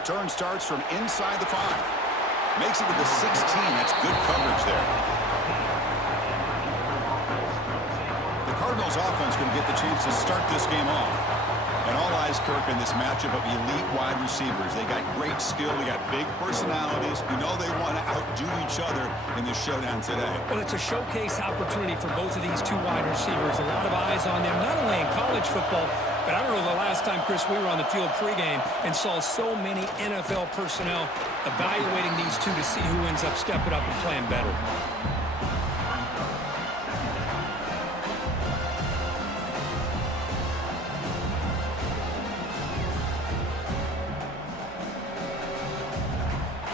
Return starts from inside the 5. Makes it to the 16. That's good coverage there. The Cardinals offense going to get the chance to start this game off. And all eyes, Kirk, in this matchup of elite wide receivers. They got great skill. They got big personalities. You know they want to outdo each other in this showdown today. Well, it's a showcase opportunity for both of these two wide receivers. A lot of eyes on them, not only in college football, but I don't know the last time, Chris, we were on the field pregame and saw so many NFL personnel evaluating these two to see who ends up stepping up and playing better.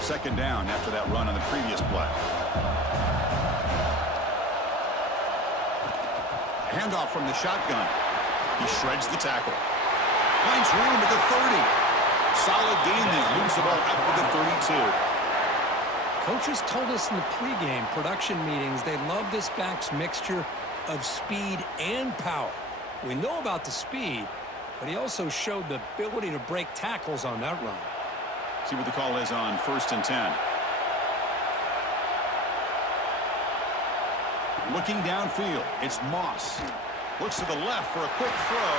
Second down after that run on the previous play. Handoff from the shotgun. He shreds the tackle. Finds room at the 30. Solid gain there. Moves the ball up to the 32. Coaches told us in the pregame production meetings they love this back's mixture of speed and power. We know about the speed, but he also showed the ability to break tackles on that run. See what the call is on 1st and 10. Looking downfield, it's Moss. Looks to the left for a quick throw.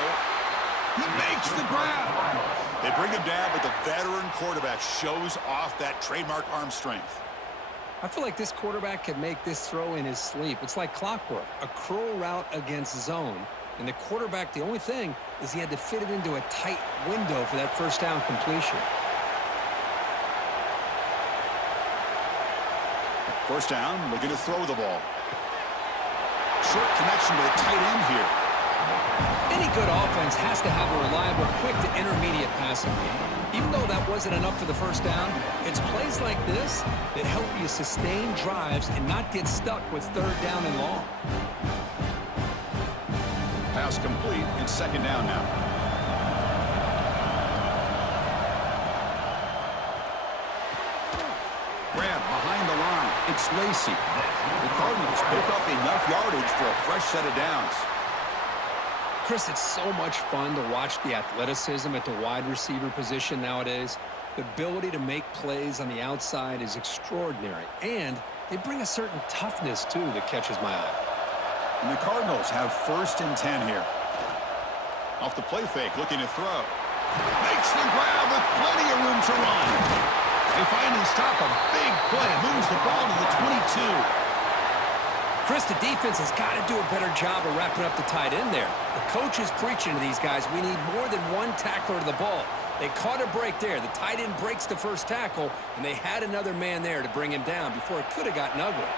He makes the grab. They bring him down, but the veteran quarterback shows off that trademark arm strength. I feel like this quarterback could make this throw in his sleep. It's like clockwork, a curl route against zone. And the quarterback, the only thing is he had to fit it into a tight window for that first down completion. First down, looking to throw the ball. Short connection to the tight end here. Any good offense has to have a reliable, quick to intermediate passing game. Even though that wasn't enough for the first down, it's plays like this that help you sustain drives and not get stuck with third down and long. Pass complete and second down now. Grab behind the line. It's Lacy. The Cardinals pick up enough yardage for a fresh set of downs. Chris, it's so much fun to watch the athleticism at the wide receiver position nowadays. The ability to make plays on the outside is extraordinary. And they bring a certain toughness, too, that catches my eye. And the Cardinals have 1st and 10 here. Off the play fake, looking to throw. Makes the grab with plenty of room to run. They finally stop a big play. Moves the ball to the 22. Chris, the defense has got to do a better job of wrapping up the tight end there. The coach is preaching to these guys, we need more than one tackler to the ball. They caught a break there. The tight end breaks the first tackle, and they had another man there to bring him down before it could have gotten ugly.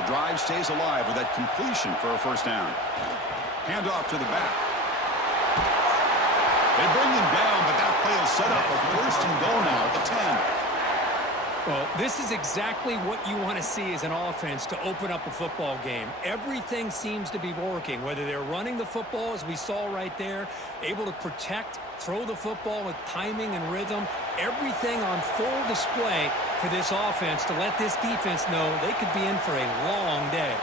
The drive stays alive with that completion for a first down. Handoff to the back. They bring him down, but that play will set up a 1st and goal now at the 10. Well, this is exactly what you want to see as an offense to open up a football game. Everything seems to be working, whether they're running the football, as we saw right there, able to protect, throw the football with timing and rhythm, everything on full display for this offense to let this defense know they could be in for a long day.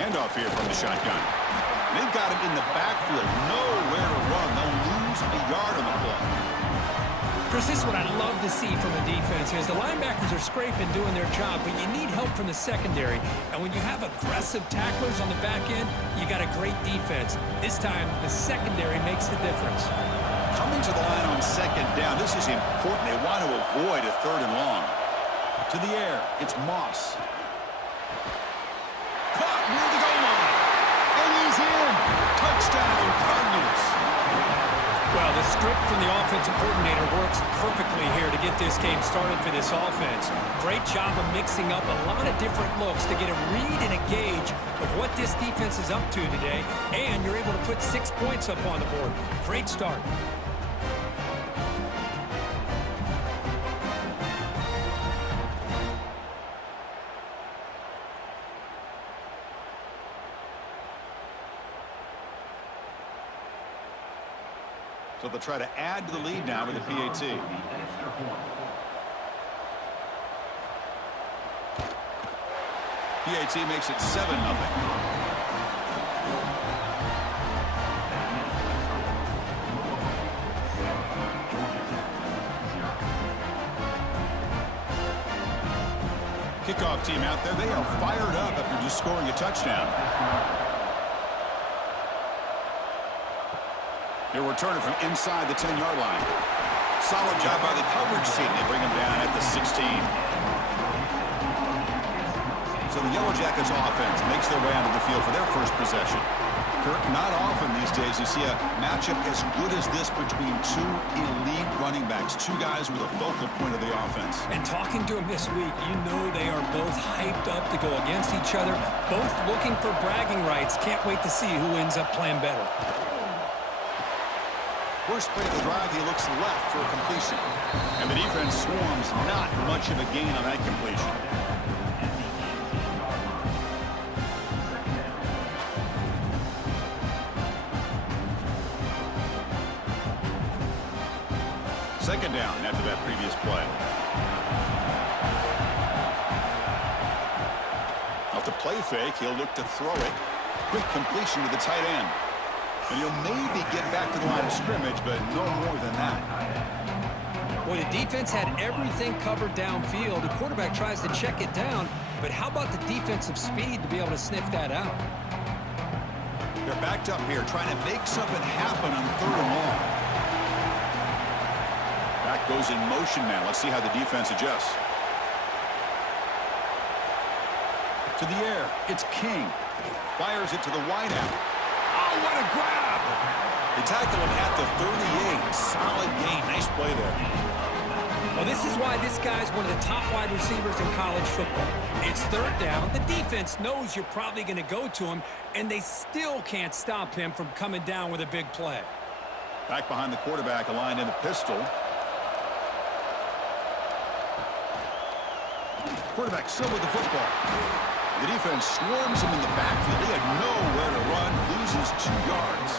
Handoff here from the shotgun. They've got him in the backfield, nowhere to run. They'll lose a yard on the play. Chris, this is what I love to see from a defense is the linebackers are scraping, doing their job, but you need help from the secondary. And when you have aggressive tacklers on the back end, you got a great defense. This time, the secondary makes the difference. Coming to the line on second down, this is important. They want to avoid a 3rd and long. To the air, it's Moss. Caught near the goal line. And he's in. Touchdown, Cardinals. Well, the script from the offensive coordinator works perfectly here to get this game started for this offense. Great job of mixing up a lot of different looks to get a read and a gauge of what this defense is up to today, and you're able to put 6 points up on the board. Great start. So they'll try to add to the lead now with the PAT. PAT makes it 7-0. kickoff team out there, they are fired up after just scoring a touchdown. He'll return it from inside the 10-yard line. Solid job by the coverage team. They bring him down at the 16. So the Yellow Jackets offense makes their way onto the field for their first possession. Kirk, not often these days you see a matchup as good as this between two elite running backs, two guys with a focal point of the offense. And talking to them this week, you know they are both hyped up to go against each other, both looking for bragging rights. Can't wait to see who ends up playing better. First play of the drive, he looks left for a completion. And the defense swarms, not much of a gain on that completion. Second down after that previous play. Off the play fake, he'll look to throw it. Quick completion to the tight end. And he'll maybe get back to the line of scrimmage, but no more than that. Boy, the defense had everything covered downfield. The quarterback tries to check it down, but how about the defensive speed to be able to sniff that out? They're backed up here, trying to make something happen on 3rd and long. Back goes in motion now. Let's see how the defense adjusts. To the air, it's King. Fires it to the wideout. Oh, what a grab! They tackle him at the 38. Solid gain. Nice play there. Well, this is why this guy's one of the top wide receivers in college football. It's 3rd down. The defense knows you're probably going to go to him, and they still can't stop him from coming down with a big play. Back behind the quarterback, aligned in the pistol. Quarterback still with the football. The defense swarms him in the backfield. He had nowhere to run, loses 2 yards.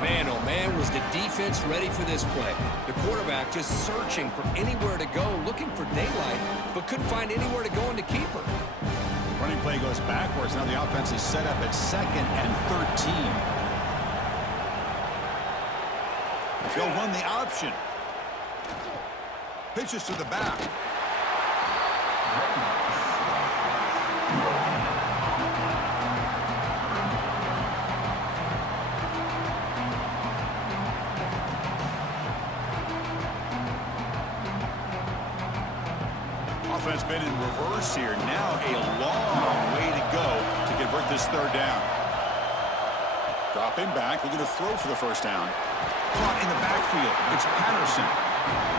Man, oh man, was the defense ready for this play. The quarterback just searching for anywhere to go, looking for daylight, but couldn't find anywhere to go in the keeper. Running play goes backwards. Now the offense is set up at 2nd and 13. They'll run the option. Pitches to the back. Offense been in reverse here. Now a long way to go to convert this 3rd down. Dropping back, looking to throw for the first down. Caught in the backfield. It's Patterson.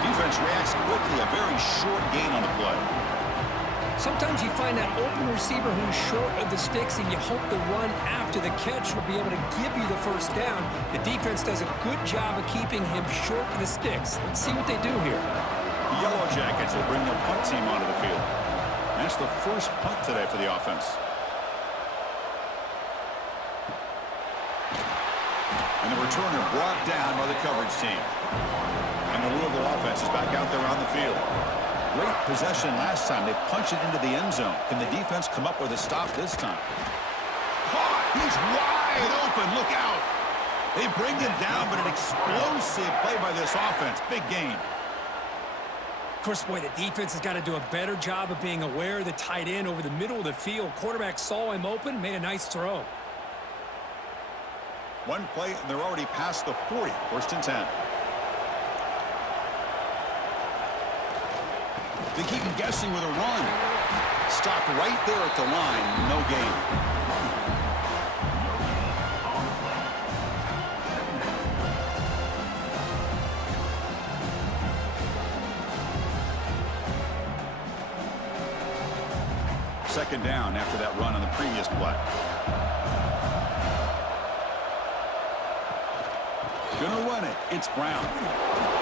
Defense reacts quickly. A very short gain on the play. Sometimes you find that open receiver who's short of the sticks, and you hope the run after the catch will be able to give you the first down. The defense does a good job of keeping him short of the sticks. Let's see what they do here. The Yellow Jackets will bring their punt team onto the field. That's the first punt today for the offense. And the returner brought down by the coverage team. And the Louisville offense is back out there on the field. Great possession last time. They punch it into the end zone. Can the defense come up with a stop this time? Caught! He's wide open. Look out! They bring him down, but an explosive play by this offense. Big gain. Of course, boy, the defense has got to do a better job of being aware of the tight end over the middle of the field. Quarterback saw him open, made a nice throw. One play, and they're already past the 40. 1st and 10. They keep him guessing with a run. Stopped right there at the line. No gain. Second down after that run on the previous play. Gonna run it. It's Brown.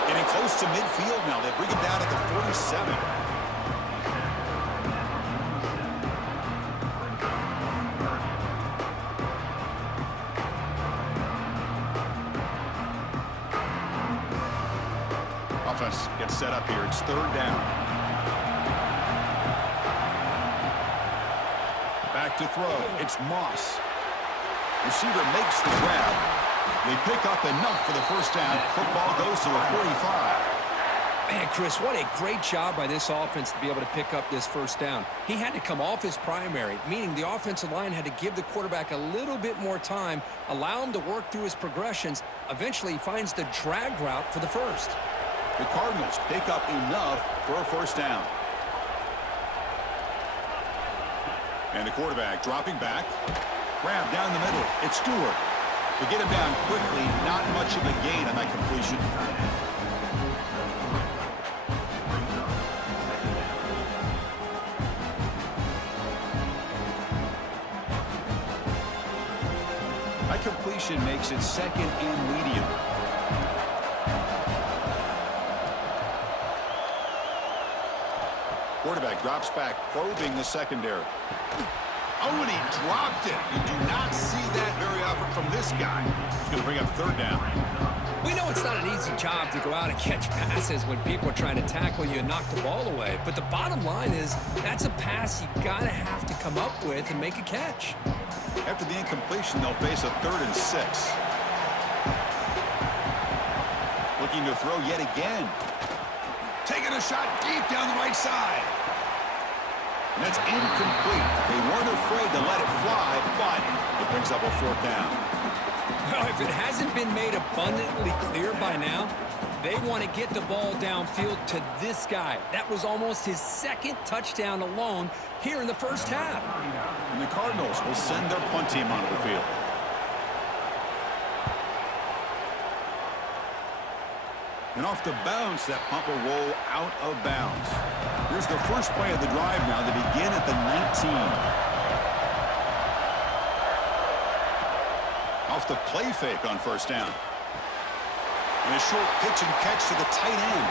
Getting close to midfield now. They bring him down at the 47. Offense gets set up here. It's 3rd down. Back to throw. It's Moss. Receiver makes the grab. They pick up enough for the first down. Football goes to the 45. Man, Chris, what a great job by this offense to be able to pick up this first down. He had to come off his primary, meaning the offensive line had to give the quarterback a little bit more time, allow him to work through his progressions. Eventually, he finds the drag route for the first. The Cardinals pick up enough for a first down. And the quarterback dropping back. Grab down the middle. It's Stewart. To get him down quickly, not much of a gain on that completion. That completion makes it second and medium. Quarterback drops back, probing the secondary. Oh, and he dropped it. You do not see that very often from this guy. He's going to bring up third down. We know it's not an easy job to go out and catch passes when people are trying to tackle you and knock the ball away. But the bottom line is that's a pass you got to have to come up with and make a catch. After the incompletion, they'll face a 3rd and 6. Looking to throw yet again. Taking a shot deep down the right side. And that's incomplete. They weren't afraid to let it fly, but it brings up a 4th down. Well, if it hasn't been made abundantly clear by now, they want to get the ball downfield to this guy. That was almost his 2nd touchdown alone here in the first half. And the Cardinals will send their punt team onto the field. And off the bounce, that punt will roll out of bounds. Here's the first play of the drive now. They begin at the 19. Off the play fake on first down. And a short pitch and catch to the tight end.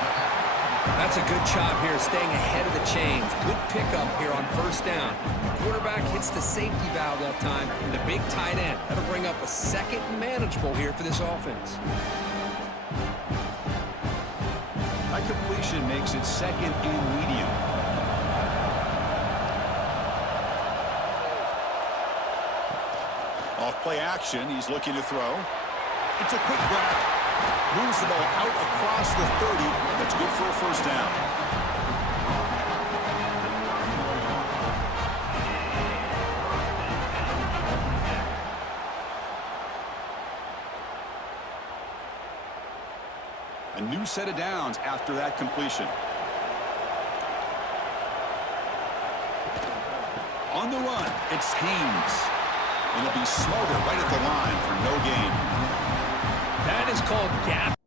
That's a good job here, staying ahead of the chains. Good pickup here on first down. The quarterback hits the safety valve that time. The big tight end. That'll bring up a 2nd manageable here for this offense. That completion makes it 2nd and medium. Off play action, he's looking to throw. It's a quick grab. Moves the ball out across the 30. That's good for a first down. A new set of downs after that completion. On the run, it's Haynes. And it'll be Smother right at the line for no gain. That is called gap.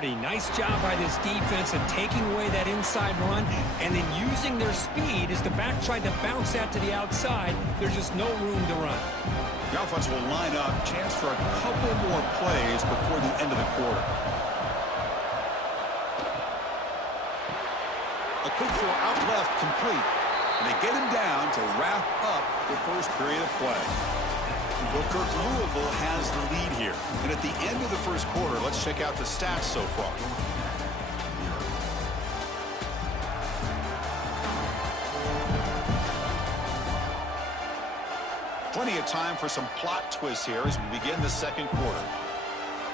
Nice job by this defense of taking away that inside run and then using their speed as the back tried to bounce that to the outside. There's just no room to run. The offense will line up. Chance for a couple more plays before the end of the quarter. A quick throw out left, complete. And they get him down to wrap up the first period of play. Well, Kirk, Louisville has the lead here. And at the end of the first quarter, let's check out the stats so far. Plenty of time for some plot twists here as we begin the second quarter.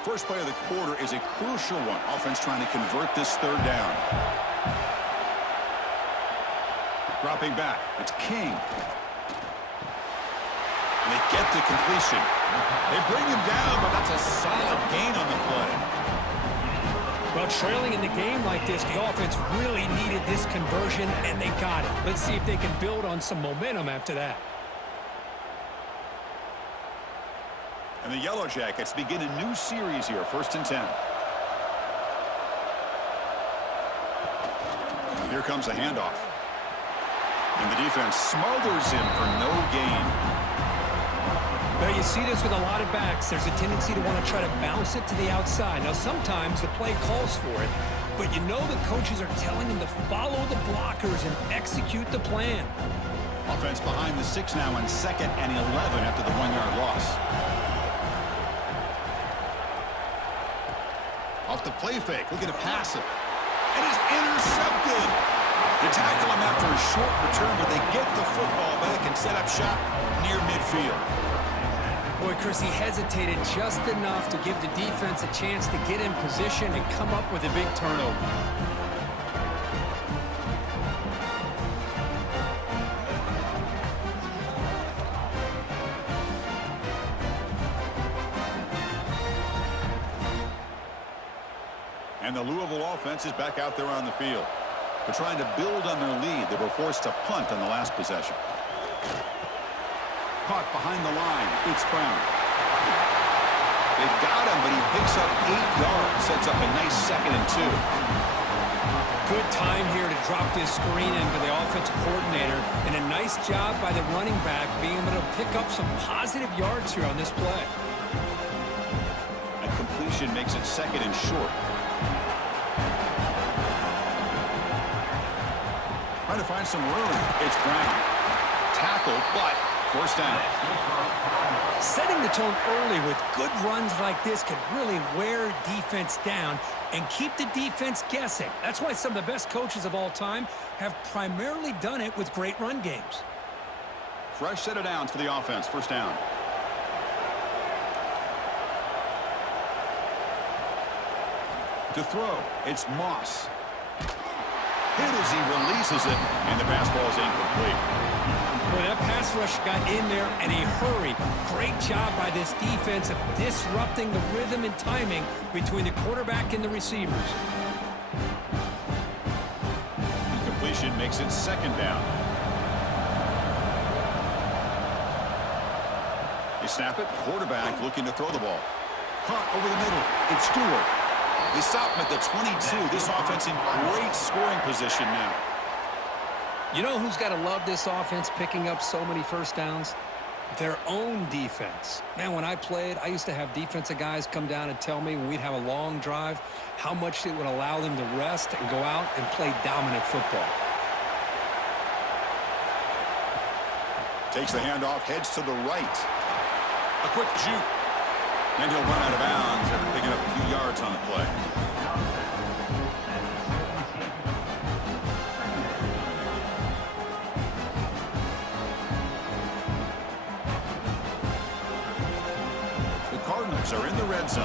First play of the quarter is a crucial one. Offense trying to convert this 3rd down. Dropping back, it's King. And they get the completion. They bring him down, but that's a solid gain on the play. Well, trailing in the game like this, the offense really needed this conversion, and they got it. Let's see if they can build on some momentum after that. And the Yellow Jackets begin a new series here, 1st and 10. Here comes a handoff. And the defense smothers him for no gain. Well, you see this with a lot of backs. There's a tendency to want to try to bounce it to the outside. Now, sometimes the play calls for it, but you know the coaches are telling them to follow the blockers and execute the plan. Offense behind the 6 now on 2nd and 11 after the 1-yard loss. Off the play fake, looking to pass it. And it's intercepted. They tackle him after a short return, but they get the football back and set up shop near midfield. Boy, Chris, he hesitated just enough to give the defense a chance to get in position and come up with a big turnover. And the Louisville offense is back out there on the field. They're trying to build on their lead. They were forced to punt on the last possession. Caught behind the line. It's Brown. They've got him, but he picks up 8 yards. Sets up a nice 2nd and 2. Good time here to drop this screen into the offensive coordinator. And a nice job by the running back being able to pick up some positive yards here on this play. And completion makes it 2nd and short. Trying to find some room. It's Brown. Tackle, but first down. Setting the tone early with good runs like this can really wear defense down and keep the defense guessing. That's why some of the best coaches of all time have primarily done it with great run games. Fresh set of downs for the offense. First down. To throw, it's Moss. Hit as he releases it, and the pass ball is incomplete. Well, that pass rush got in there in a hurry. Great job by this defense of disrupting the rhythm and timing between the quarterback and the receivers. Incompletion makes it 2nd down. They snap it. Quarterback looking to throw the ball. Hunt over the middle. It's Stewart. They stop him at the 22. This offense in great scoring position now. You know who's got to love this offense picking up so many first downs? Their own defense. Man, when I played, I used to have defensive guys come down and tell me when we'd have a long drive how much it would allow them to rest and go out and play dominant football. Takes the handoff, heads to the right. A quick juke. And he'll run out of bounds after picking up a few yards on the play. The Cardinals are in the red zone.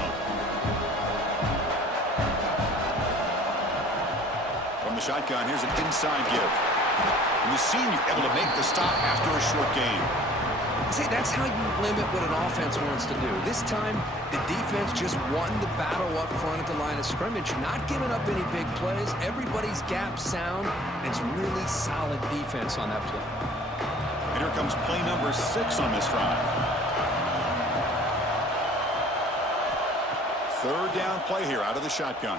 From the shotgun, here's an inside give. And the senior able to make the stop after a short gain. See, that's how you limit what an offense wants to do. This time, the defense just won the battle up front at the line of scrimmage, not giving up any big plays. Everybody's gap sound, and it's really solid defense on that play. And here comes play number 6 on this drive. 3rd down play here out of the shotgun.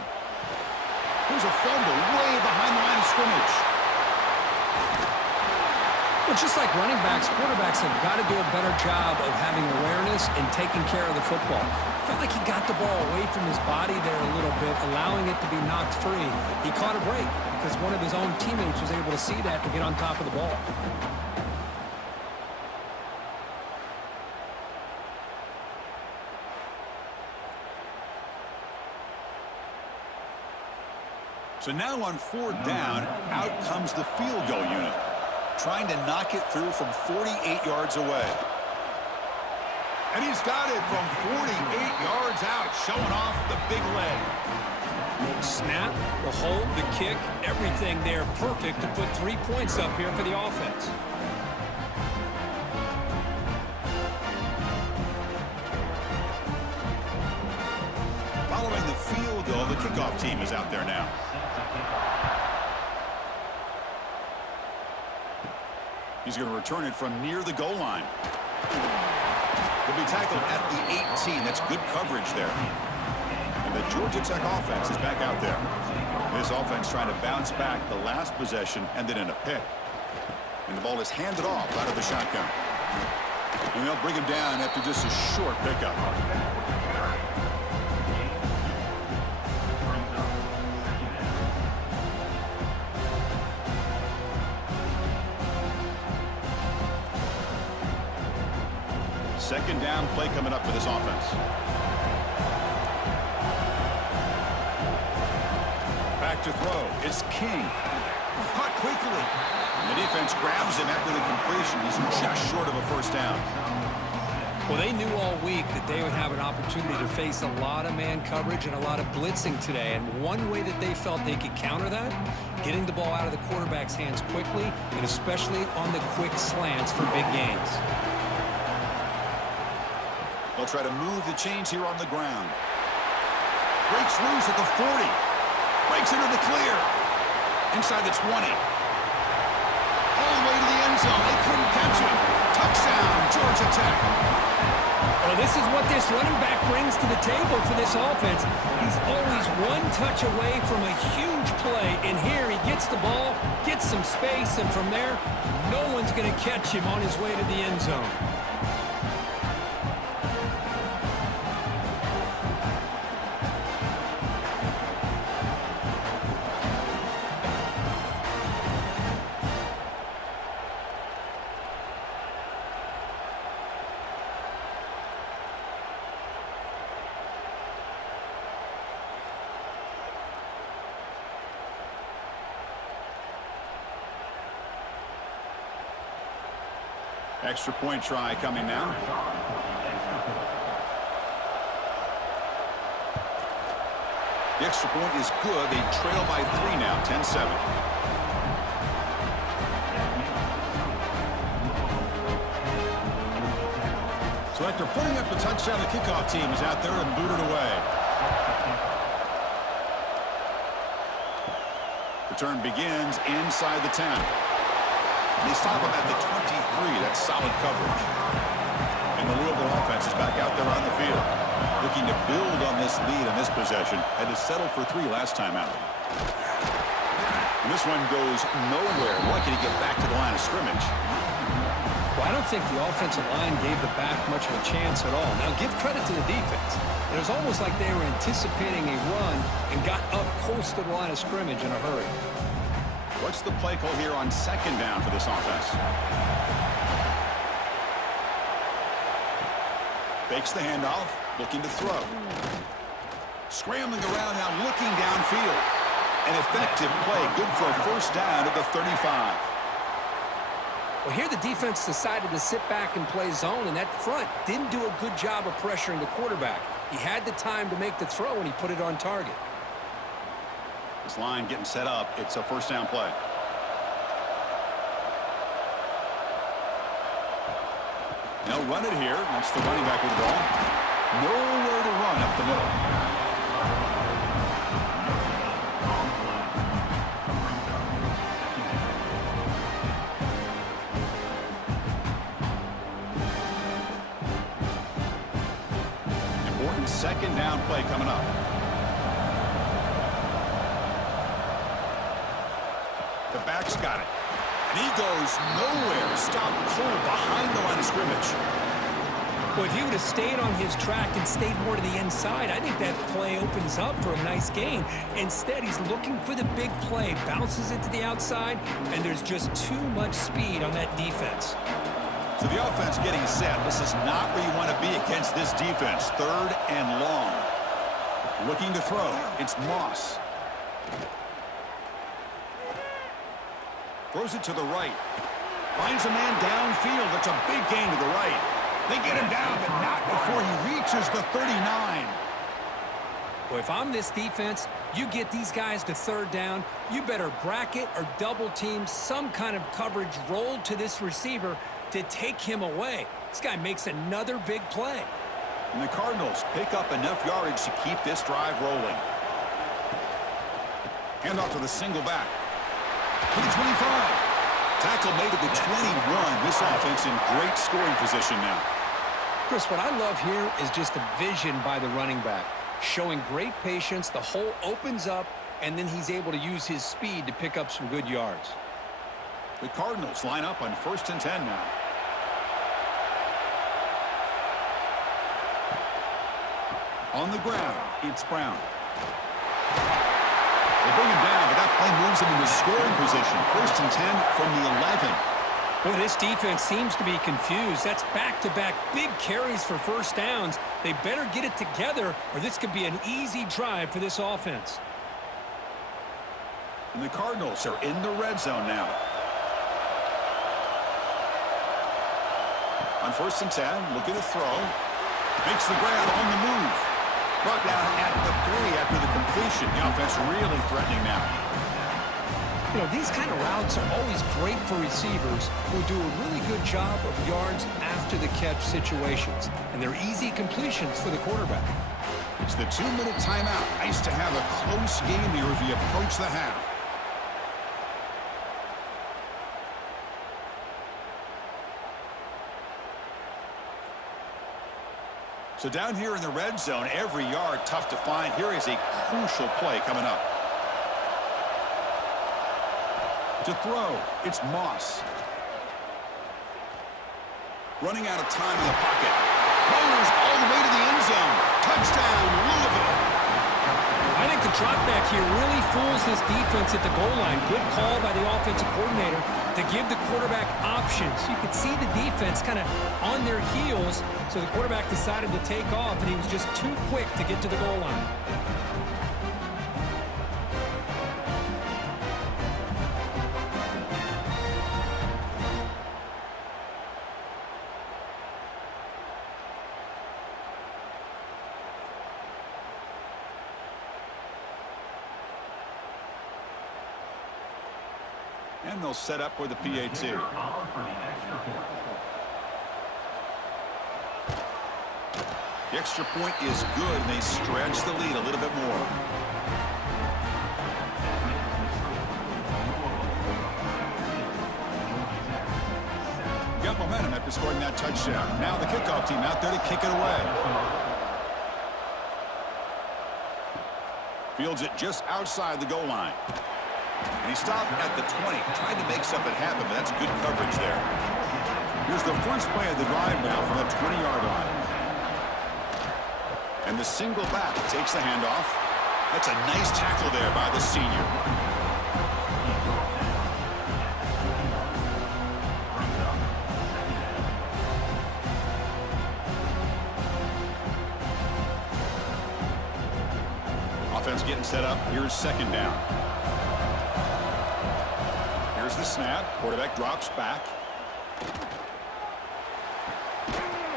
Here's a fumble way behind the line of scrimmage. Well, just like running backs, quarterbacks have got to do a better job of having awareness and taking care of the football. Felt like he got the ball away from his body there a little bit, allowing it to be knocked free. He caught a break because one of his own teammates was able to see that and get on top of the ball. So now on 4th down, out comes the field goal unit, trying to knock it through from 48 yards away. And he's got it from 48 yards out, showing off the big leg. Snap, the hold, the kick, everything there perfect to put 3 points up here for the offense. Following the field goal, the kickoff team is out there now. He's going to return it from near the goal line. He'll be tackled at the 18. That's good coverage there. And the Georgia Tech offense is back out there. This offense trying to bounce back. The last possession ended in a pick. And the ball is handed off out of the shotgun. And they'll bring him down after just a short pickup. Second down play coming up for this offense. Back to throw. It's King. Caught quickly. And the defense grabs him after the completion. He's just short of a first down. Well, they knew all week that they would have an opportunity to face a lot of man coverage and a lot of blitzing today. And one way that they felt they could counter that, getting the ball out of the quarterback's hands quickly, and especially on the quick slants for big gains. They'll try to move the chains here on the ground. Breaks loose at the 40. Breaks into the clear. Inside the 20. All the way to the end zone. They couldn't catch him. Touchdown, Georgia Tech. Well, this is what this running back brings to the table for this offense. He's always one touch away from a huge play. And here he gets the ball, gets some space, and from there, no one's going to catch him on his way to the end zone. Extra point try coming now. The extra point is good. They trail by 3 now, 10-7. So after putting up the touchdown, the kickoff team is out there and booted away. Return begins inside the 10. They stop him at the 23. That's solid coverage. And the Louisville offense is back out there on the field, looking to build on this lead on this possession. Had to settle for 3 last time out. And this one goes nowhere. Lucky to get back to the line of scrimmage. Well, I don't think the offensive line gave the back much of a chance at all. Now, give credit to the defense. It was almost like they were anticipating a run and got up close to the line of scrimmage in a hurry. What's the play call here on second down for this offense? Fakes the handoff, looking to throw. Scrambling around now, looking downfield. An effective play, good for a first down at the 35. Well, here the defense decided to sit back and play zone, and that front didn't do a good job of pressuring the quarterback. He had the time to make the throw, and he put it on target. This line getting set up. It's a first down play. They'll run it here. That's the running back with the ball. Nowhere to run up the middle. Important second down play coming up. The back's got it. And he goes nowhere. Stopped cold behind the line of scrimmage. Well, if he would have stayed on his track and stayed more to the inside, I think that play opens up for a nice gain. Instead, he's looking for the big play, bounces it to the outside, and there's just too much speed on that defense. So the offense getting set. This is not where you want to be against this defense. Third and long. Looking to throw. It's Moss. Throws it to the right. Finds a man downfield. That's a big gain to the right. They get him down, but not before he reaches the 39. Well, if I'm this defense, you get these guys to third down, you better bracket or double team some kind of coverage rolled to this receiver to take him away. This guy makes another big play. And the Cardinals pick up enough yardage to keep this drive rolling. Hand off to the single back. To the 25. Tackle made at the 21. This offense in great scoring position now. Chris, what I love here is just the vision by the running back. Showing great patience, the hole opens up, and then he's able to use his speed to pick up some good yards. The Cardinals line up on 1st and 10 now. On the ground, it's Brown. They bring him down, but that play moves him into scoring position. 1st and 10 from the 11. Boy, this defense seems to be confused. That's back-to-back big carries for first downs. They better get it together, or this could be an easy drive for this offense. And the Cardinals are in the red zone now. On 1st and 10, looking to throw. Makes the grab on the move. Brought down at the 3 after the completion. The offense really threatening now. You know, these kind of routes are always great for receivers who do a really good job of yards after the catch situations. And they're easy completions for the quarterback. It's the 2-minute timeout. Nice to have a close game here as we approach the half. So down here in the red zone, every yard tough to find. Here is a crucial play coming up. To throw, it's Moss. Running out of time in the pocket. Rolls all the way to the end zone. Touchdown, Louisville. I think the drop back here really fools this defense at the goal line. Good call by the offensive coordinator to give the quarterback options. You could see the defense kind of on their heels, so the quarterback decided to take off, and he was just too quick to get to the goal line. And they'll set up for the PAT. The extra point is good, and they stretch the lead a little bit more. Got momentum after scoring that touchdown. Now the kickoff team out there to kick it away. Fields it just outside the goal line. And he stopped at the 20, trying to make something happen, but that's good coverage there. Here's the first play of the drive now from the 20-yard line. And the single back takes the handoff. That's a nice tackle there by the senior. Offense getting set up. Here's 2nd down. Here's the snap. Quarterback drops back.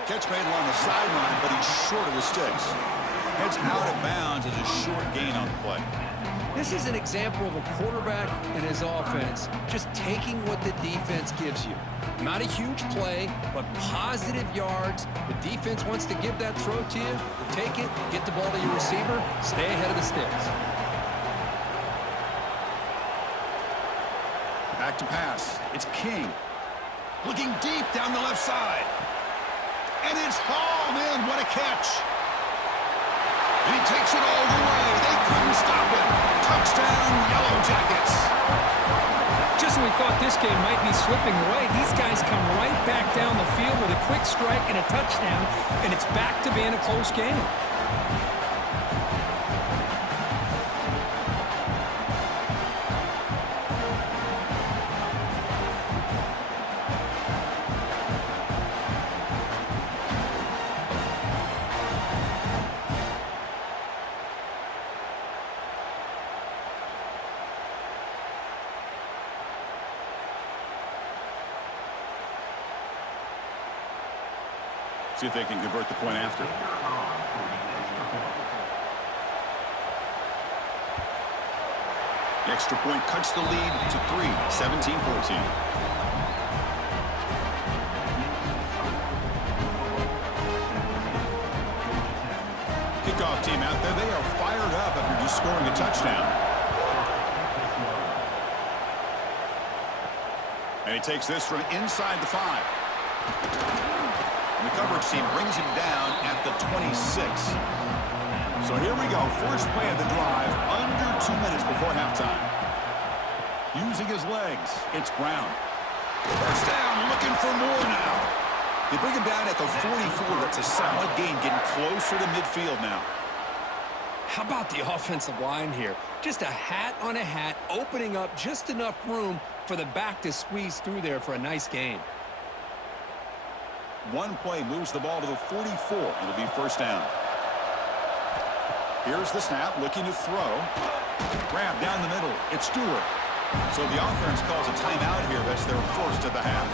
Catch made along the sideline, but he's short of the sticks. Heads out of bounds as a short gain on the play. This is an example of a quarterback and his offense just taking what the defense gives you. Not a huge play, but positive yards. The defense wants to give that throw to you. Take it, get the ball to your receiver, stay ahead of the sticks. Back to pass. It's King. Looking deep down the left side. And it's hauled in. What a catch. And he takes it all the way. They couldn't stop him. Touchdown, Yellow Jackets. Just when we thought this game might be slipping away, these guys come right back down the field with a quick strike and a touchdown, and it's back to being a close game. See if they can convert the point after. The extra point cuts the lead to 3, 17-14. Kickoff team out there. They are fired up after just scoring a touchdown. And he takes this from inside the 5. And the coverage team brings him down at the 26. So here we go. First play of the drive, under 2 minutes before halftime. Using his legs, it's Brown. First down, looking for more now. They bring him down at the 44. That's a solid gain, getting closer to midfield now. How about the offensive line here? Just a hat on a hat, opening up just enough room for the back to squeeze through there for a nice gain. One play moves the ball to the 44. It'll be first down. Here's the snap, looking to throw. Grab down the middle. It's Stewart. So the offense calls a timeout here. That's their first of the half.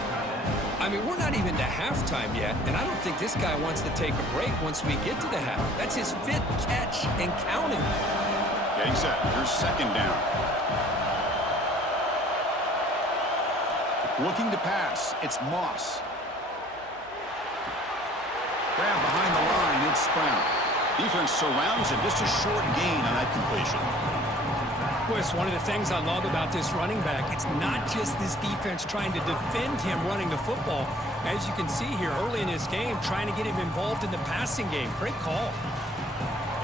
I mean, we're not even to halftime yet, and I don't think this guy wants to take a break once we get to the half. That's his 5th catch and counting. Getting set. Here's 2nd down. Looking to pass. It's Moss. Grab behind the line. It's Brown. Defense surrounds it. Just a short gain on that completion. Well, it's one of the things I love about this running back. It's not just this defense trying to defend him running the football. As you can see here early in this game, trying to get him involved in the passing game. Great call.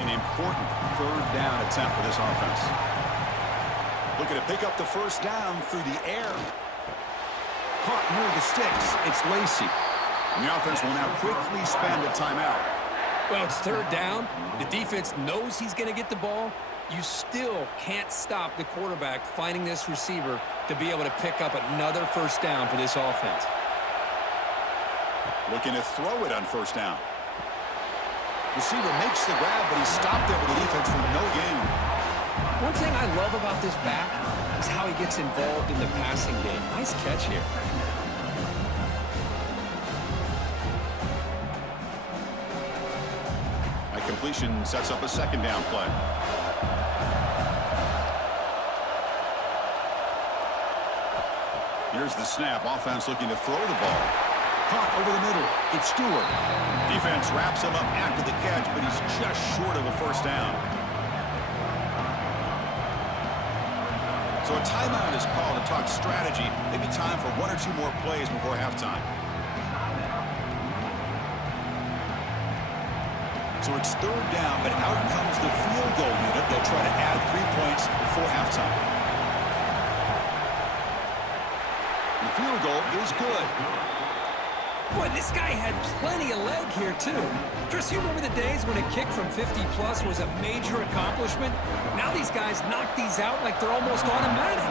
An important 3rd down attempt for this offense. Looking to pick up the 1st down through the air. Caught near the sticks. It's Lacey. And the offense will now quickly spend a timeout. Well, it's 3rd down. The defense knows he's going to get the ball. You still can't stop the quarterback finding this receiver to be able to pick up another 1st down for this offense. Looking to throw it on 1st down. Receiver makes the grab, but he's stopped there with the defense for no gain. One thing I love about this back is how he gets involved in the passing game. Nice catch here. That completion sets up a 2nd down play. Here's the snap. Offense looking to throw the ball. Caught over the middle. It's Stewart. Defense wraps him up after the catch, but he's just short of a 1st down. So a timeout is called to talk strategy. Maybe time for 1 or 2 more plays before halftime. So it's 3rd down, but out comes the field goal unit. They'll try to add 3 points before halftime. The field goal is good. Boy, this guy had plenty of leg here, too. Chris, you remember the days when a kick from 50-plus was a major accomplishment? Now these guys knock these out like they're almost automatic.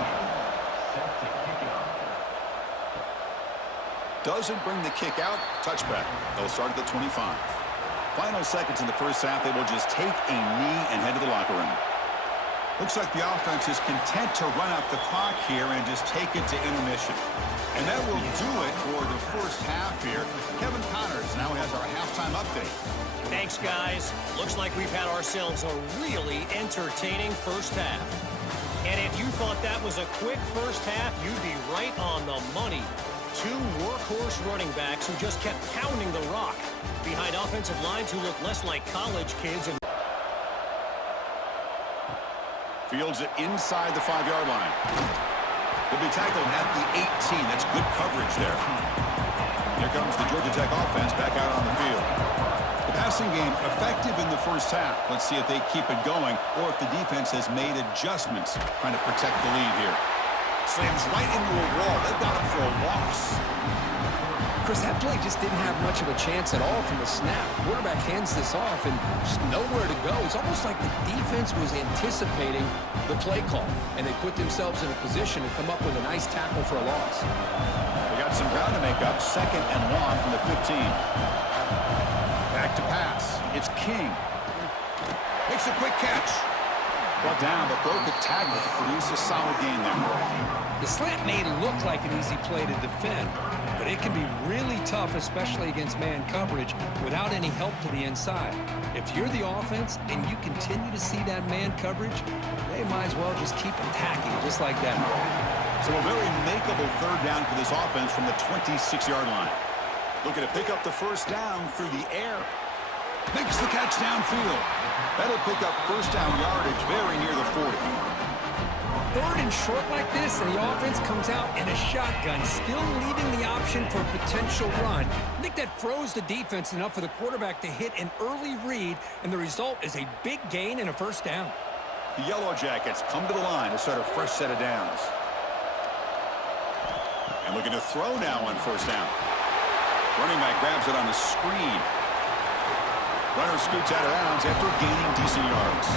Doesn't bring the kick out. Touchback. They'll start at the 25. Final seconds in the 1st half. They will just take a knee and head to the locker room. Looks like the offense is content to run out the clock here and just take it to intermission. And that will do it for the 1st half here. Kevin Connors now has our halftime update. Thanks, guys. Looks like we've had ourselves a really entertaining 1st half. And if you thought that was a quick 1st half, you'd be right on the money. 2 workhorse running backs who just kept pounding the rock behind offensive lines who look less like college kids. And Fields it inside the 5-yard line. Will be tackled at the 18. That's good coverage there. Here comes the Georgia Tech offense back out on the field. The passing game effective in the 1st half. Let's see if they keep it going or if the defense has made adjustments trying to protect the lead here. Slams right into a wall. They've got him for a loss. Chris, that play just didn't have much of a chance at all from the snap. Quarterback hands this off and just nowhere to go. It's almost like the defense was anticipating the play call, and they put themselves in a position to come up with a nice tackle for a loss. They got some ground to make up. 2nd and long from the 15. Back to pass. It's King. Makes a quick catch. Brought down, but broke the tackle to produce a solid gain there. The slant may look like an easy play to defend, but it can be really tough, especially against man coverage, without any help to the inside. If you're the offense and you continue to see that man coverage, they might as well just keep attacking just like that. So a very makeable 3rd down for this offense from the 26-yard line. Looking to pick up the 1st down through the air. Makes the catch downfield. That'll pick up 1st down yardage very near the 40. 3rd and short like this, and the offense comes out in a shotgun, still leaving the option for a potential run. I think that froze the defense enough for the quarterback to hit an early read, and the result is a big gain and a 1st down. The Yellow Jackets come to the line to start a fresh set of downs. And looking to throw now on 1st down. Running back grabs it on the screen. Runner scoots out of bounds after gaining decent yards.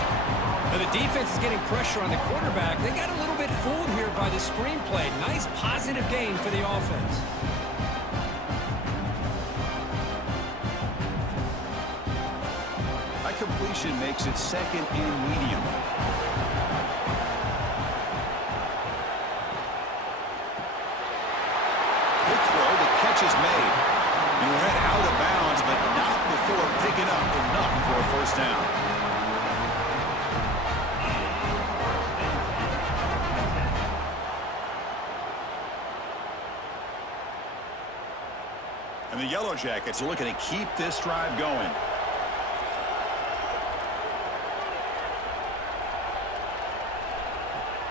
Now the defense is getting pressure on the quarterback. They got a little bit fooled here by the screenplay. Nice positive gain for the offense. That completion makes it 2nd and medium. Big throw. The catch is made. first down. And the Yellow Jackets are looking to keep this drive going.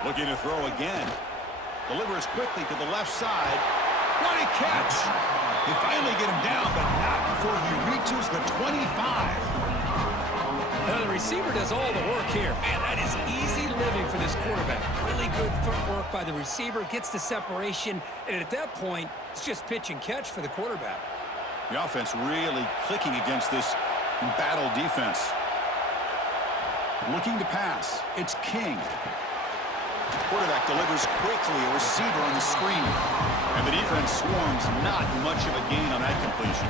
Looking to throw again. Delivers quickly to the left side. What a catch! They finally get him down, but not before he reaches the 25. Now the receiver does all the work here. Man, that is easy living for this quarterback. Really good footwork by the receiver. Gets the separation. And at that point, it's just pitch and catch for the quarterback. The offense really clicking against this battle defense. Looking to pass. It's King. Quarterback delivers quickly, a receiver on the screen. And the defense swarms, not much of a gain on that completion.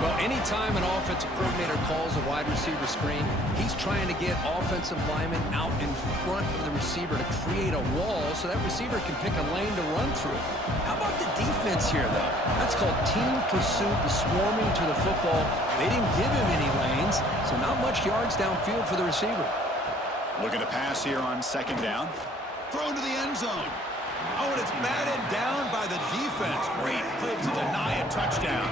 Well, anytime an offensive coordinator calls a wide receiver screen, he's trying to get offensive linemen out in front of the receiver to create a wall so that receiver can pick a lane to run through. How about the defense here, though? That's called team pursuit and swarming to the football. They didn't give him any lanes, so not much yards downfield for the receiver. Looking to pass here on second down. Thrown to the end zone. Oh, and it's batted down by the defense. Great play to deny a touchdown.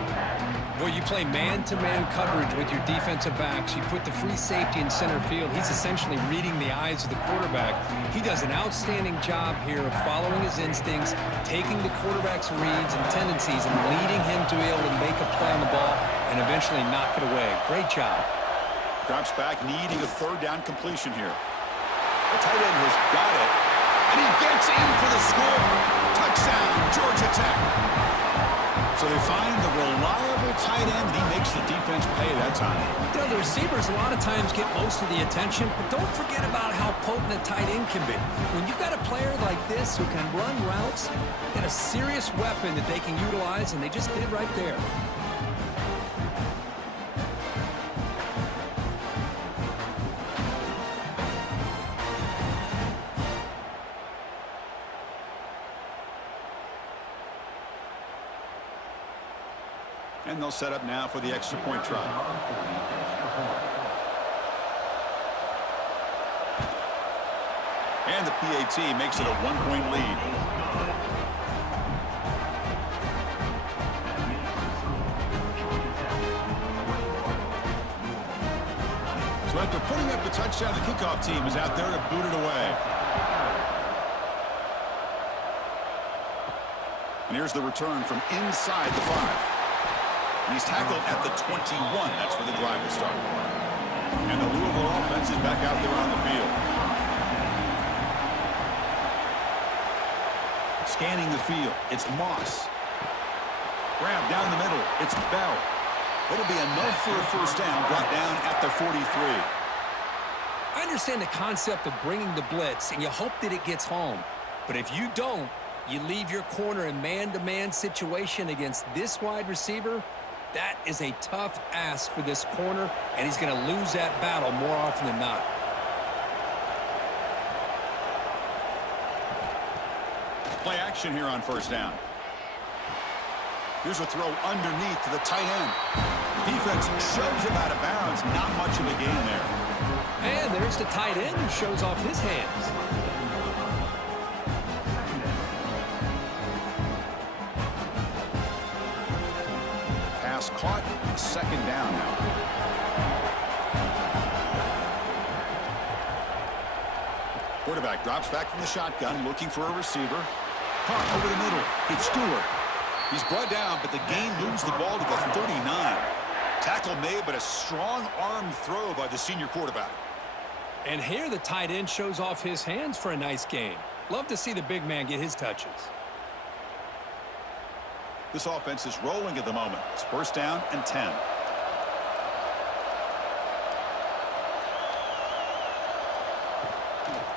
Well, you play man-to-man coverage with your defensive backs. You put the free safety in center field. He's essentially reading the eyes of the quarterback. He does an outstanding job here of following his instincts, taking the quarterback's reads and tendencies, and leading him to be able to make a play on the ball and eventually knock it away. Great job. Drops back, needing a third down completion here. The tight end has got it, and he gets in for the score. Touchdown, Georgia Tech. So they find the reliable tight end, and he makes the defense pay that time. You know, the receivers a lot of times get most of the attention, but don't forget about how potent a tight end can be. When you've got a player like this who can run routes, you got a serious weapon that they can utilize, and they just did right there. And they'll set up now for the extra point try. And the PAT makes it a one-point lead. So after putting up the touchdown, the kickoff team is out there to boot it away. And here's the return from inside the 5. And he's tackled at the 21. That's where the drive will start. And the Louisville offense is back out there on the field. Scanning the field. It's Moss. Grab down the middle. It's Bell. It'll be enough for a first down, brought down at the 43. I understand the concept of bringing the blitz, and you hope that it gets home. But if you don't, you leave your corner in man-to-man situation against this wide receiver. That is a tough ask for this corner, and he's going to lose that battle more often than not. Play action here on first down. Here's a throw underneath to the tight end. Defense shoves him out of bounds. Not much of a gain there. And there's the tight end who shows off his hands. Pass caught. Second down now. Quarterback drops back from the shotgun, looking for a receiver. Caught over the middle. It's Stewart. He's brought down, but the gain moves the ball to the 39. Tackle made, but a strong arm throw by the senior quarterback. And here the tight end shows off his hands for a nice gain. Love to see the big man get his touches. This offense is rolling at the moment. It's first down and 10.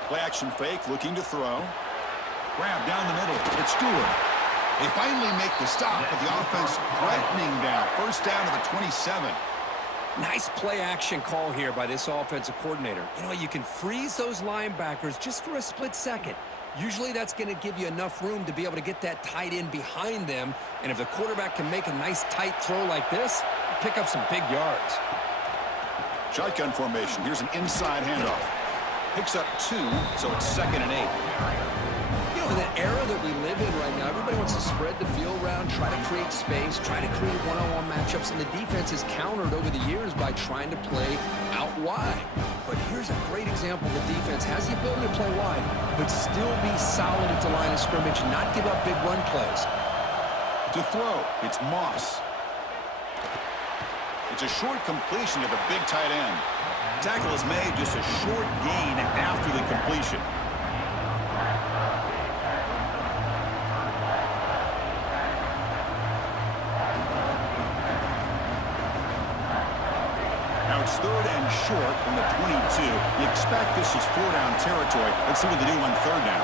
Play action fake, looking to throw. Grab down the middle. It's Stewart. They finally make the stop, but the offense threatening down. First down to the 27. Nice play action call here by this offensive coordinator. You know, you can freeze those linebackers just for a split second. Usually that's going to give you enough room to be able to get that tight end behind them. And if the quarterback can make a nice tight throw like this, pick up some big yards. Shotgun formation. Here's an inside handoff. Picks up 2, so it's 2nd and 8. You know, in the era that we live in right now, everybody wants to spread the field around, try to create space, try to create one-on-one matchups, and the defense has countered over the years by trying to play out wide. But here's a great example. The defense has the ability to play wide, but still be solid at the line of scrimmage and not give up big run plays. To throw, it's Moss. It's a short completion to the big tight end. Tackle is made, just a short gain after the completion. Now it's 3rd and short from the 22. You expect this is 4-down territory. Let's see what they do on 3rd down.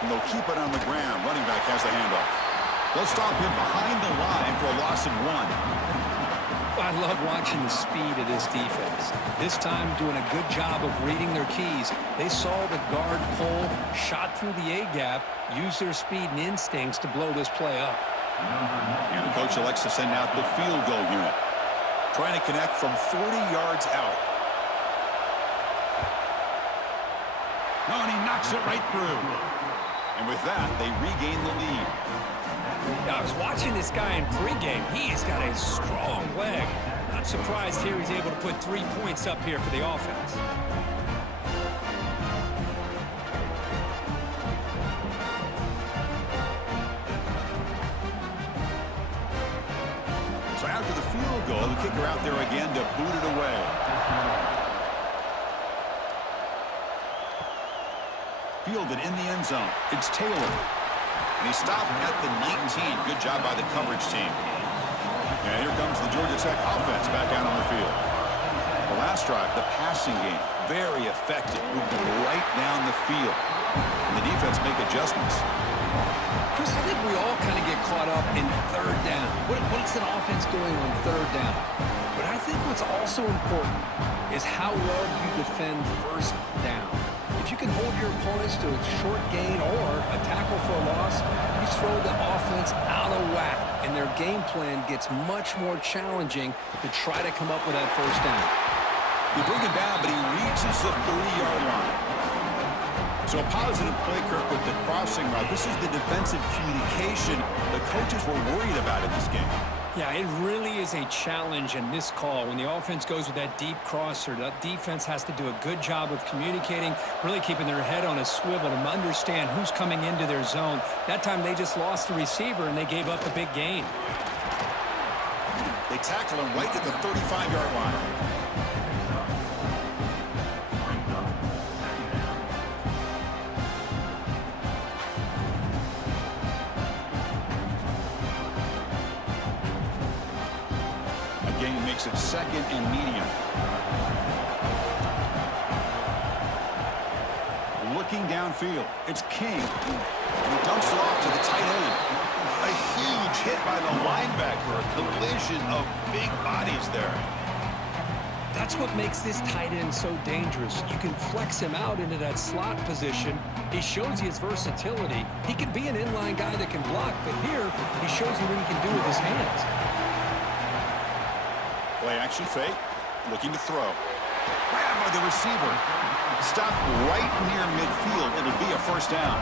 And they'll keep it on the ground. Running back has the handoff. They'll stop him behind the line for a loss of 1. I love watching the speed of this defense. This time doing a good job of reading their keys. They saw the guard pull, shot through the A-gap, used their speed and instincts to blow this play up. And the coach elects to send out the field goal unit. Trying to connect from 40 yards out. Oh, and he knocks it right through. And with that, they regain the lead. I was watching this guy in pregame. He has got a strong leg. Not surprised here he's able to put 3 points up here for the offense. So after the field goal, the kicker out there again to boot it away. Fielded in the end zone. It's Taylor. And he stopped at the 19. Good job by the coverage team. And here comes the Georgia Tech offense back out on the field. The last drive, the passing game, very effective. Moving right down the field. And the defense make adjustments. Chris, I think we all kind of get caught up in 3rd down. What's an offense doing on 3rd down? But I think what's also important is how well you defend 1st down. If you can hold your opponents to a short gain or a tackle for a loss, you throw the offense out of whack, and their game plan gets much more challenging to try to come up with that 1st down. We bring him down, but he reaches the 30-yard line. So a positive play, Kirk, with the crossing route. This is the defensive communication the coaches were worried about in this game. Yeah, it really is a challenge in this call. When the offense goes with that deep crosser, that defense has to do a good job of communicating, really keeping their head on a swivel to understand who's coming into their zone. That time they just lost the receiver and they gave up a big gain. They tackle him right at the 35-yard line. Makes it 2nd and medium. Looking downfield, it's King. And he dumps it off to the tight end. A huge hit by the linebacker. A collision of big bodies there. That's what makes this tight end so dangerous. You can flex him out into that slot position. He shows you his versatility. He could be an inline guy that can block, but here he shows you what he can do with his hands. Play action fake, looking to throw. Grabbed by the receiver. Stopped right near midfield. It'll be a 1st down.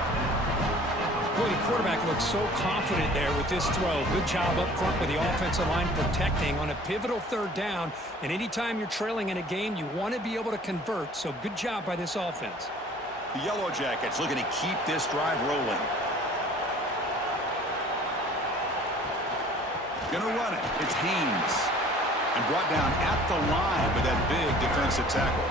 Boy, the quarterback looks so confident there with this throw. Good job up front with the offensive line protecting on a pivotal 3rd down. And anytime you're trailing in a game, you want to be able to convert. So good job by this offense. The Yellow Jackets looking to keep this drive rolling. Gonna run it. It's Haynes. And brought down at the line with that big defensive tackle.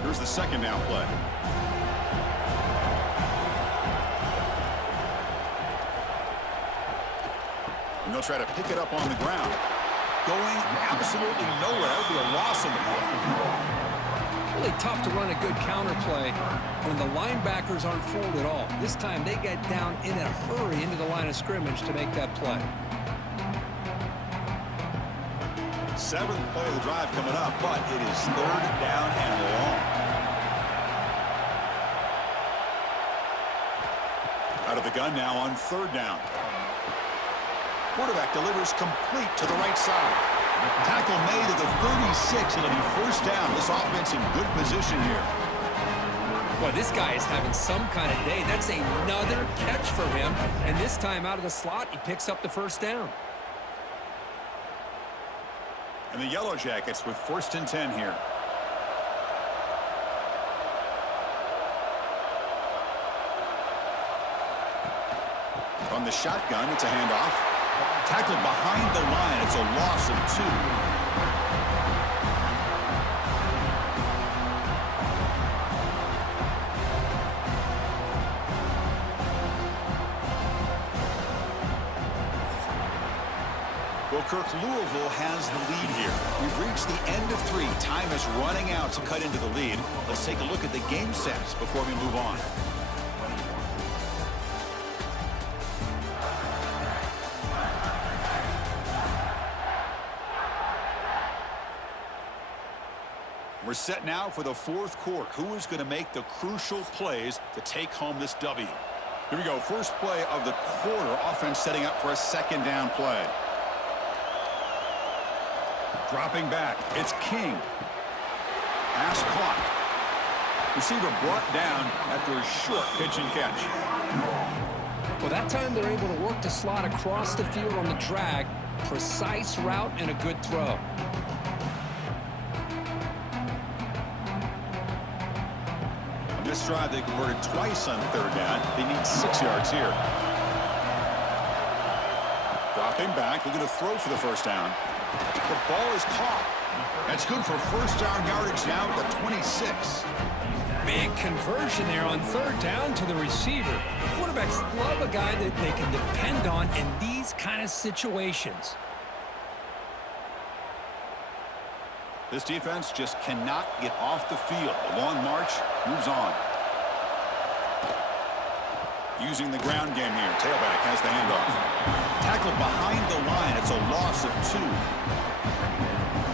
Here's the 2nd down play. And they'll try to pick it up on the ground. Going absolutely nowhere. That would be a loss in the play. Really tough to run a good counter play when the linebackers aren't fooled at all. This time they get down in a hurry into the line of scrimmage to make that play. 7th play of the drive coming up, but it is 3rd down and long. Out of the gun now on 3rd down. Quarterback delivers complete to the right side. Tackle made at the 36. It'll be 1st down. This offense in good position here. Boy, this guy is having some kind of day. That's another catch for him. And this time out of the slot, he picks up the 1st down. And the Yellow Jackets with 1st and 10 here. From the shotgun, it's a handoff. Tackled behind the line. It's a loss of 2. Well, Kirk, Louisville has the lead here. We've reached the end of 3. Time is running out to cut into the lead. Let's take a look at the game sets before we move on. We're set now for the 4th quarter. Who is going to make the crucial plays to take home this W? Here we go. First play of the quarter. Offense setting up for a 2nd down play. Dropping back. It's King. Pass clock. Receiver brought down after a short pitch and catch. Well, that time they're able to work the slot across the field on the drag. Precise route and a good throw. On this drive, they converted twice on 3rd down. They need 6 yards here. Dropping back. Looking to throw for the 1st down. The ball is caught. That's good for 1st down yardage now at the 26. Big conversion there on 3rd down to the receiver. Quarterbacks love a guy that they can depend on in these kind of situations. This defense just cannot get off the field. The long march moves on. Using the ground game here. Tailback has the handoff. Tackled behind the line. It's a loss of 2.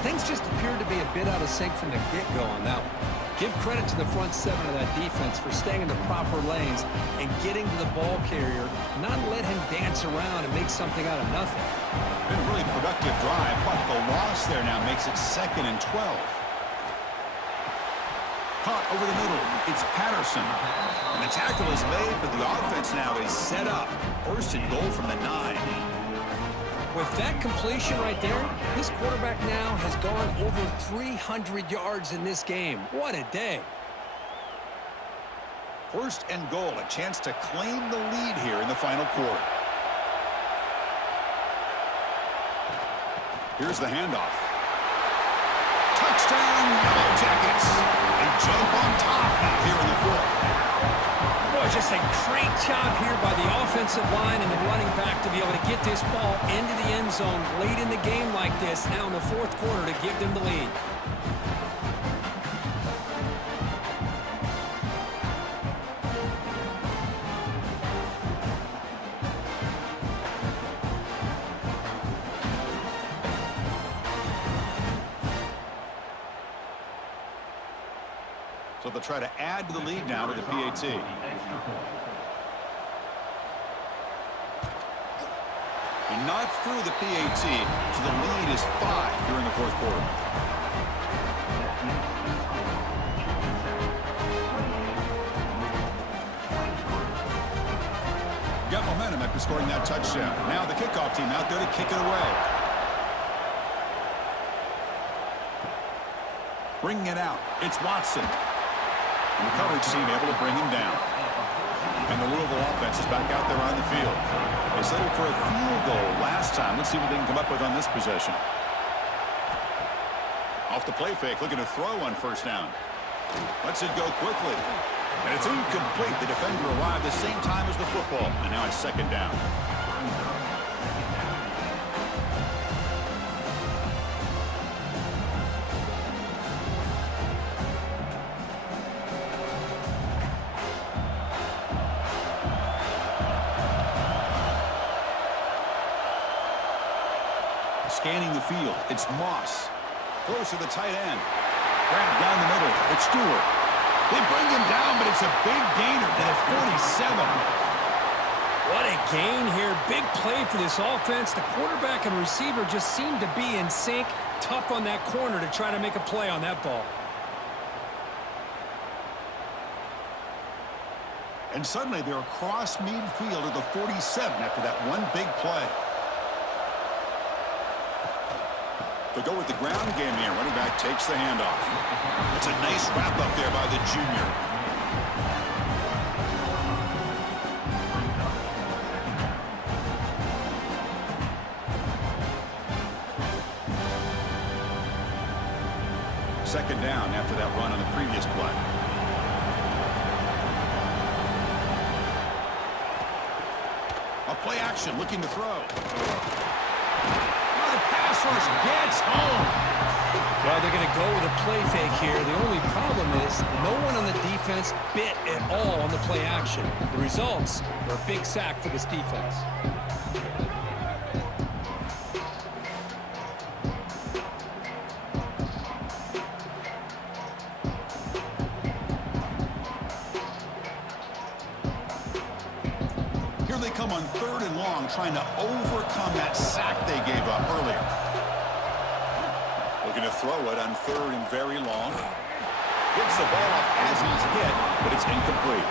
Things just appeared to be a bit out of sync from the get-go on that one. Give credit to the front 7 of that defense for staying in the proper lanes and getting to the ball carrier, not let him dance around and make something out of nothing. Been a really productive drive, but the loss there now makes it 2nd and 12. Caught over the middle. It's Patterson. And the tackle is made, but the offense now is set up. 1st and goal from the 9. With that completion right there, this quarterback now has gone over 300 yards in this game. What a day. 1st and goal, a chance to claim the lead here in the final quarter. Here's the handoff. Touchdown, Yellow Jackets. They jump on top now here in the 4th. Boy, just a great job here by the offensive line and the running back to be able to get this ball into the end zone late in the game like this, now in the 4th quarter to give them the lead. So they'll try to add to the lead now with the PAT. And not through the PAT, so the lead is 5 here in the 4th quarter. Got momentum after scoring that touchdown. Now the kickoff team out there to kick it away. Bringing it out. It's Watson. And the coverage team able to bring him down. And the Louisville offense is back out there on the field. They settled for a field goal last time. Let's see what they can come up with on this possession. Off the play fake, looking to throw on 1st down. Lets it go quickly. And it's incomplete. The defender arrived the same time as the football. And now it's 2nd down. Scanning the field, it's Moss. Close to the tight end. Grab down the middle, it's Stewart. They bring him down, but it's a big gainer to the 47. gain here. Big play for this offense. The quarterback and receiver just seem to be in sync. Tough on that corner to try to make a play on that ball. And suddenly they're across midfield at the 47 after that one big play. They go with the ground game here. Running back takes the handoff. It's a nice wrap up there by the junior. Second down after that run on the previous play. A play action looking to throw. The pass rush gets home. Well, they're going to go with a play fake here. The only problem is no one on the defense bit at all on the play action. The results are a big sack for this defense. Here they come on 3rd and long, trying to overcome that sack they gave up earlier. Looking to throw it on 3rd and very long. Gets the ball off as he's hit, but it's incomplete.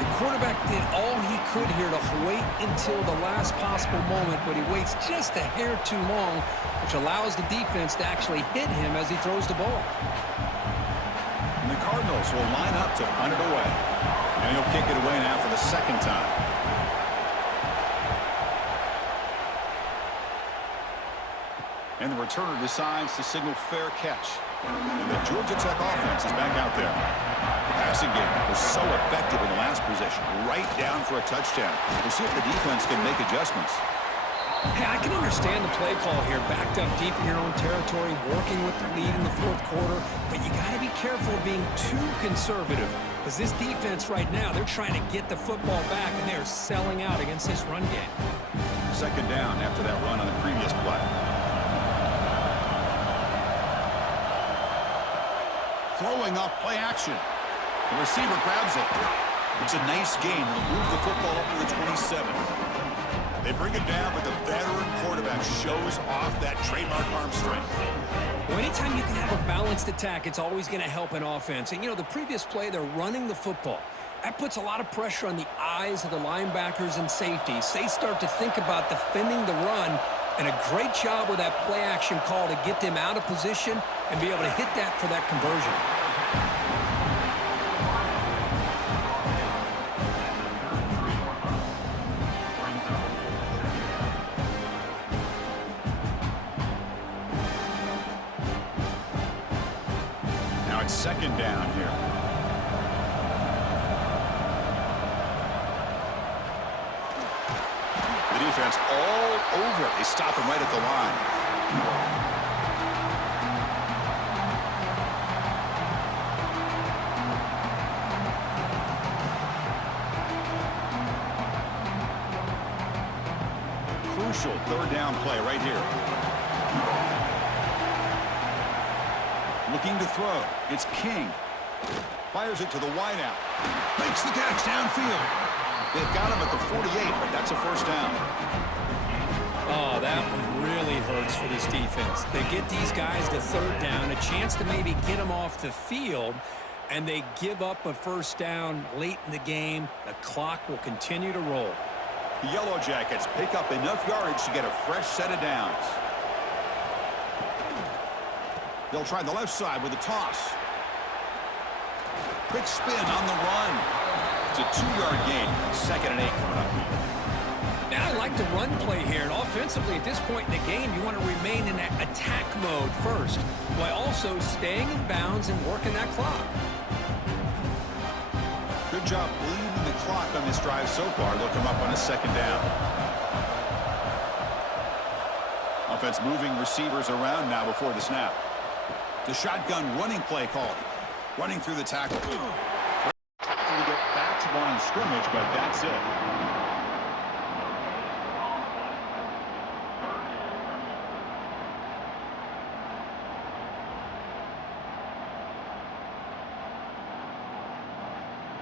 The quarterback did all he could here to wait until the last possible moment, but he waits just a hair too long, which allows the defense to actually hit him as he throws the ball. And the Cardinals will line up to punt it away. And he'll kick it away now for the second time. And the returner decides to signal fair catch. And the Georgia Tech offense is back out there. The passing game was so effective in the last possession, right down for a touchdown. We'll see if the defense can make adjustments. Hey, I can understand the play call here, backed up deep in your own territory, working with the lead in the 4th quarter, but you got to be careful of being too conservative, because this defense right now, they're trying to get the football back, and they're selling out against this run game. Second down after that run on the previous play. Throwing off play action. The receiver grabs it. It's a nice gain. He'll move the football up to the 27. They bring it down, but the veteran quarterback shows off that trademark arm strength. Well, anytime you can have a balanced attack, it's always going to help an offense. And, you know, the previous play, they're running the football. That puts a lot of pressure on the eyes of the linebackers and safeties. They start to think about defending the run, and a great job with that play action call to get them out of position and be able to hit that for that conversion. Now it's second down here. The defense all over it. They stop him right at the line. Crucial 3rd down play right here. Looking to throw. It's King. Fires it to the wideout. Makes the catch downfield. They've got him at the 48, but that's a first down. Oh, that one really hurts for this defense. They get these guys to 3rd down, a chance to maybe get them off the field, and they give up a first down late in the game. The clock will continue to roll. The Yellow Jackets pick up enough yardage to get a fresh set of downs. They'll try the left side with a toss. Quick spin on the run. It's a 2-yard gain. 2nd and 8 coming up. Now I like the run play here, and offensively at this point in the game, you want to remain in that attack mode first, while also staying in bounds and working that clock. Good job bleeding the clock on this drive so far. They'll come up on a 2nd down. Offense moving receivers around now before the snap. The shotgun running play called. Running through the tackle. To get back to line of scrimmage, but that's it.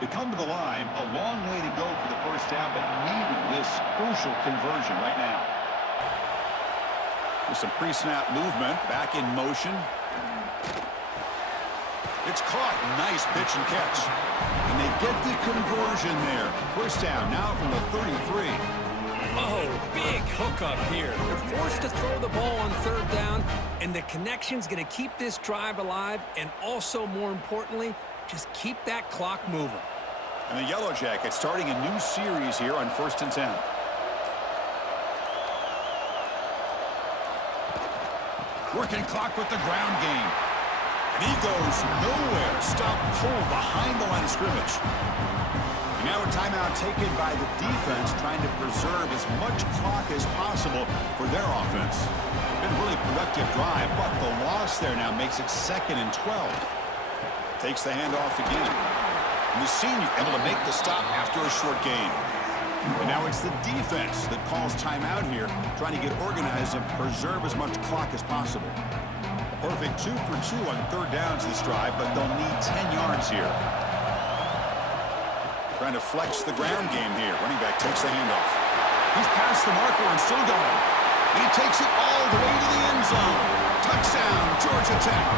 They come to the line, a long way to go for the first down, but needed this crucial conversion right now. With some pre-snap movement, back in motion. It's caught. Nice pitch and catch. And they get the conversion there. First down now from the 33. Oh, big hookup here. They're forced to throw the ball on third down, and the connection's going to keep this drive alive, and also, more importantly, just keep that clock moving. And the Yellow Jackets starting a new series here on 1st and 10. Working clock with the ground game. And he goes nowhere. Stop pull behind the line of scrimmage. And now a timeout taken by the defense, trying to preserve as much clock as possible for their offense. Been a really productive drive, but the loss there now makes it 2nd and 12. Takes the handoff again. And the senior able to make the stop after a short gain. And now it's the defense that calls timeout here, trying to get organized and preserve as much clock as possible. A perfect 2 for 2 on third downs this drive, but they'll need 10 yards here. Trying to flex the ground game here. Running back takes the handoff. He's past the marker and still going. And he takes it all the way to the end zone. Touchdown, Georgia Tech.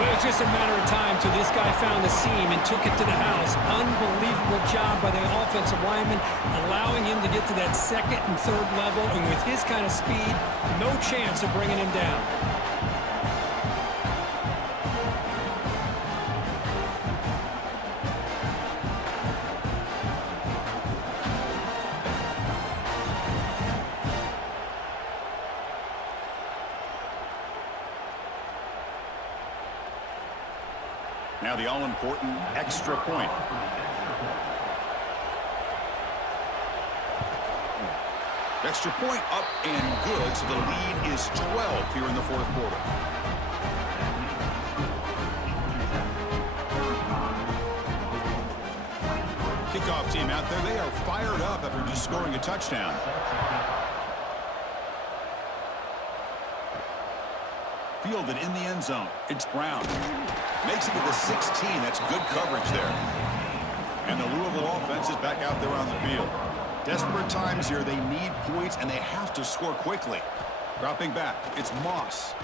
Well, it was just a matter of time till this guy found the seam and took it to the house. Unbelievable job by the offensive lineman, allowing him to get to that 2nd and 3rd level. And with his kind of speed, no chance of bringing him down. Now the all-important extra point. Extra point up and good, so the lead is 12 here in the 4th quarter. Kickoff team out there, they are fired up after just scoring a touchdown. Fielded in the end zone. It's Brown. Makes it to the 16. That's good coverage there. And the Louisville offense is back out there on the field. Desperate times here. They need points, and they have to score quickly. Dropping back. It's Moss.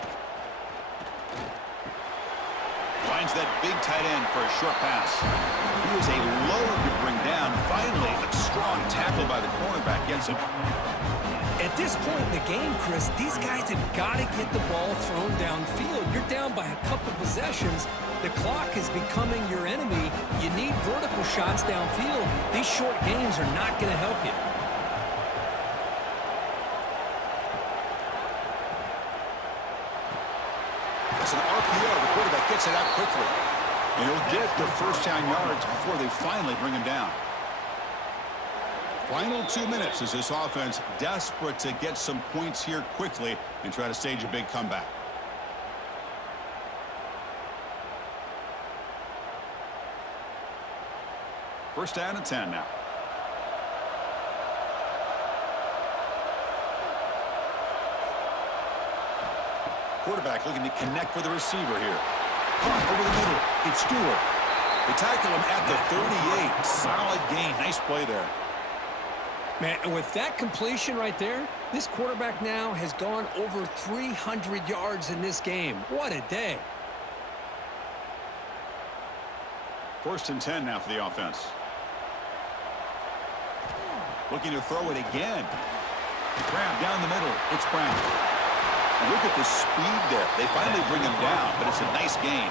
Finds that big tight end for a short pass. He is a load to bring down. Finally, a strong tackle by the cornerback gets him. At this point in the game, Chris, these guys have got to get the ball thrown downfield. You're down by a couple possessions. The clock is becoming your enemy. You need vertical shots downfield. These short games are not going to help you. It's an RPO. The quarterback gets it out quickly. And he'll get the first down yards before they finally bring him down. Final 2 minutes as this offense desperate to get some points here quickly and try to stage a big comeback. First down and 10 now. Quarterback looking to connect with the receiver here. Over the middle. It's Stewart. They tackle him at the 38. Solid gain. Nice play there. Man, and with that completion right there, this quarterback now has gone over 300 yards in this game. What a day. 1st and 10 now for the offense. Looking to throw it again. Grab down the middle. It's Brown. And look at the speed there. They finally bring him down, but it's a nice gain.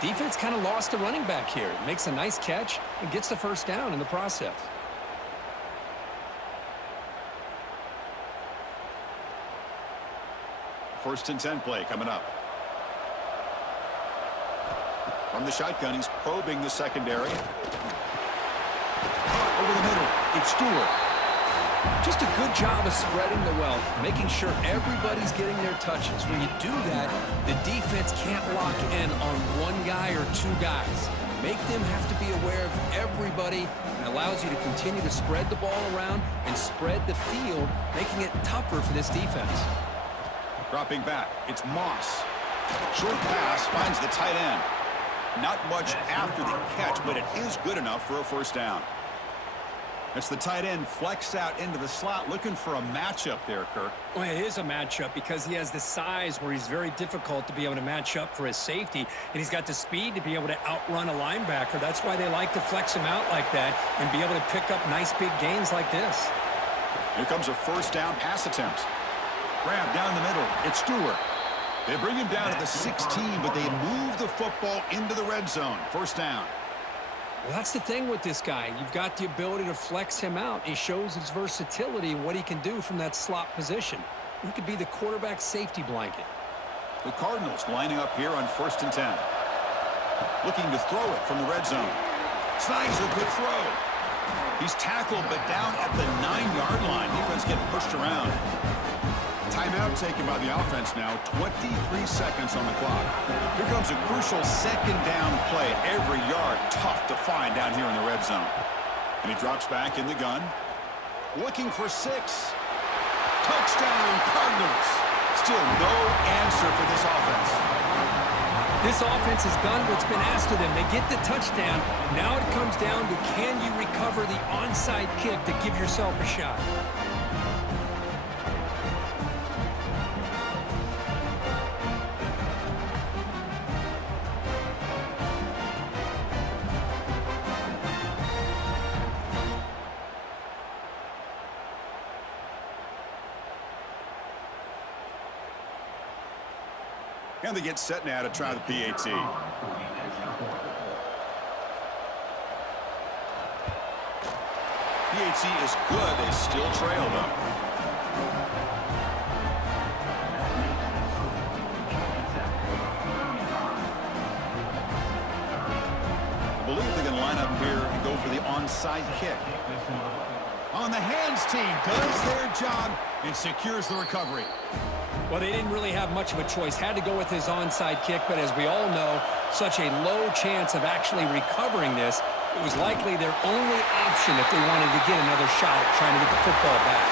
Defense kind of lost the running back here. Makes a nice catch and gets the first down in the process. 1st and 10 play coming up. From the shotgun, he's probing the secondary. Over the middle, it's Stewart. Just a good job of spreading the wealth, making sure everybody's getting their touches. When you do that, the defense can't lock in on one guy or two guys. Make them have to be aware of everybody, and allows you to continue to spread the ball around and spread the field, making it tougher for this defense. Dropping back, it's Moss. Short pass finds the tight end. Not much after the catch, but it is good enough for a first down. It's the tight end flexed out into the slot, looking for a matchup there, Kirk. Well, it is a matchup because he has the size where he's very difficult to be able to match up for his safety, and he's got the speed to be able to outrun a linebacker. That's why they like to flex him out like that and be able to pick up nice big gains like this. Here comes a first down pass attempt. Grab down the middle. It's Stewart. They bring him down at the 16, but they move the football into the red zone. First down. Well, that's the thing with this guy. You've got the ability to flex him out. He shows his versatility and what he can do from that slot position. He could be the quarterback safety blanket. The Cardinals lining up here on 1st and 10. Looking to throw it from the red zone. Snides a good throw. He's tackled, but down at the 9-yard line. Defense getting pushed around. Timeout taken by the offense now. 23 seconds on the clock. Here comes a crucial second down play. Every yard tough to find down here in the red zone. And he drops back in the gun. Looking for 6. Touchdown, Cardinals. Still no answer for this offense. This offense has done what's been asked of them. They get the touchdown. Now it comes down to, can you recover the onside kick to give yourself a shot? And they get set now to try the PAT. PAT is good. They still trail, though. I believe they're going to line up here and go for the onside kick. On the hands team does their job and secures the recovery. Well, they didn't really have much of a choice. Had to go with his onside kick, but as we all know, such a low chance of actually recovering this. It was likely their only option if they wanted to get another shot at trying to get the football back.